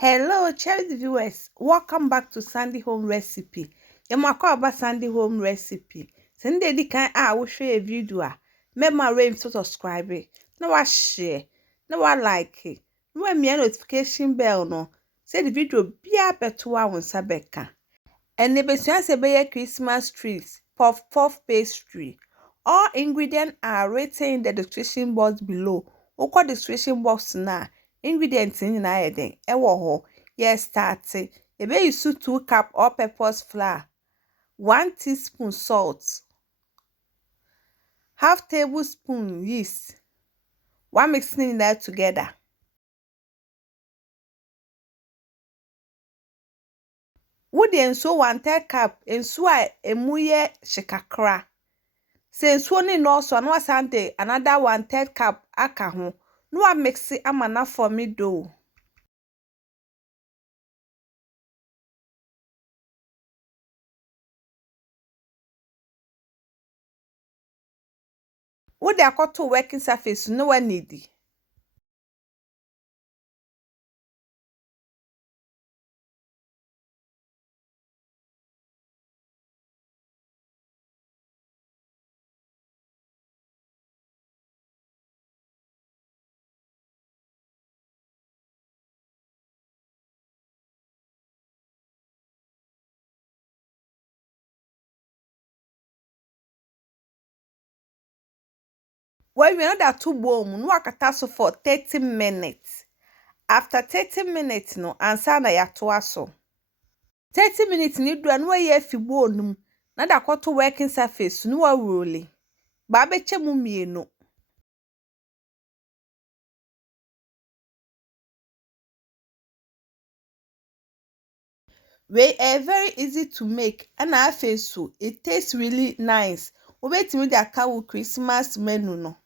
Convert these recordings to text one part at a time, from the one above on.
Hello, cherished viewers. Welcome back to Sandy Home Recipe. Yamako about Sandy Home Recipe. Send the can I will share a video. Remember rain to subscribe. No, I share. No, I like it. No, me a notification bell no. Say the video be a better one Sabeka. And the besides a Christmas trees, puff pastry. All ingredients are written in the description box below. Oko description box na ingredients in na yeden ewo ho. Yes, start. Ebe use 2 cup all-purpose flour, 1 teaspoon salt, half tablespoon yeast. One mixing that together. Would nsuo 1/3 cup nsuo a emu ye shikakra. Se nsuo ni no so no asante another 1/3 cup aka ho. No a mix ama na for me do. Would akoto working surface no one need. When we know that 2 bowl no akata so for 30 minutes. After 30 minutes no ansa na ya to aso. 30 minutes ni dura no ye afi bowl num. Na da koto working surface no wa roll. Ba be chemu mienu. We are very easy to make and I feel so it tastes really nice. Obetimi da ka wo Christmas menu no.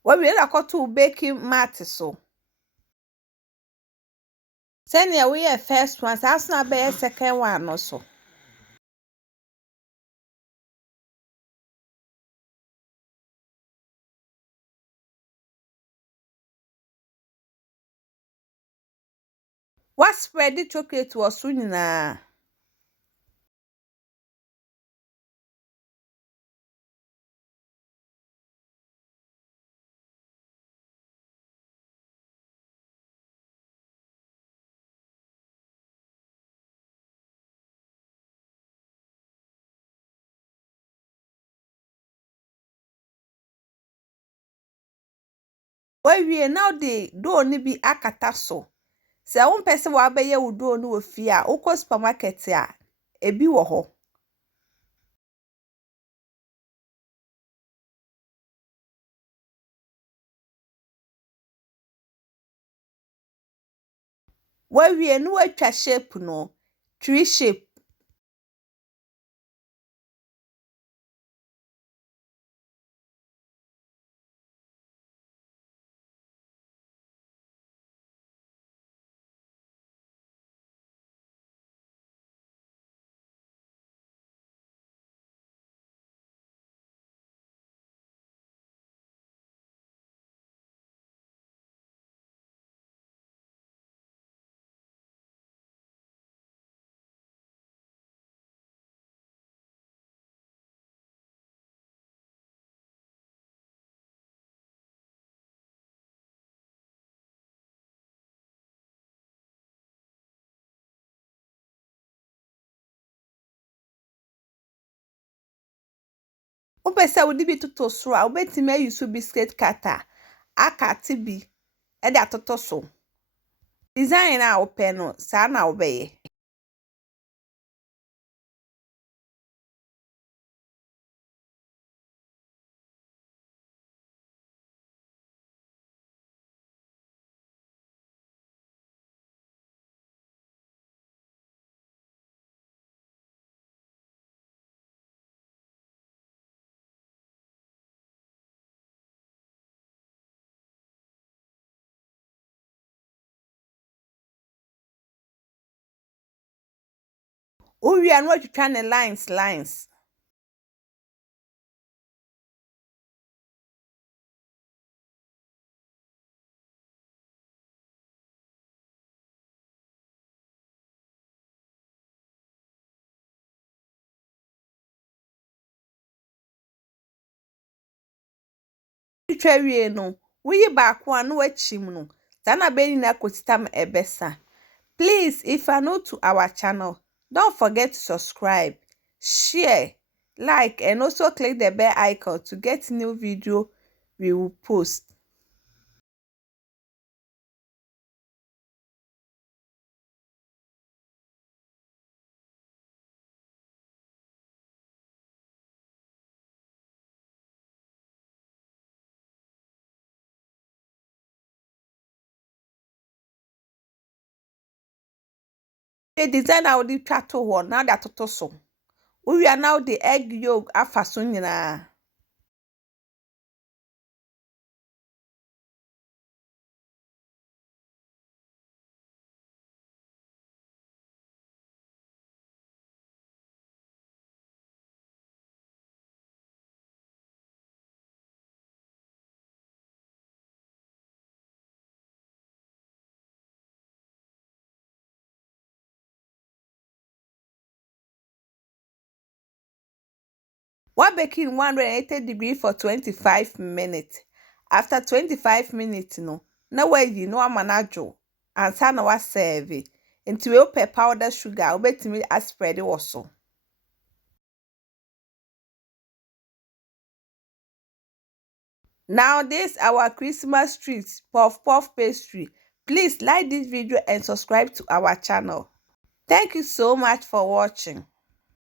When we da koto baking mat so. Send ya we first one, as na be second one no so. What spread the chocolate was soon na. When we now the do ni bi akata so. Se won pese wa be ye wo do no wo fi a, ukọ supermarket a, ebi wo ho. When we no atwa shape no, tree shape. Upese wo di bi toto so a, obetimi ayusu biscuit cutter. Akati bi e de atoto so. Design a ope no, sa na obeye. We are not trying to lines. Wie no, we back one wachim no. Tana beni na kotitam ebesa. Please, if you are new to our channel, don't forget to subscribe, share, like, and also click the bell icon to get new video we will post. The design I will try to one now that to so. We are now the egg yolk afa so nyina. One baking 180 degrees for 25 minutes. After 25 minutes, no, na way no amanajo. And sana wa serve. Into we pay powder sugar, obetimi a spread also. Now this our Christmas treat, puff puff pastry. Please like this video and subscribe to our channel. Thank you so much for watching.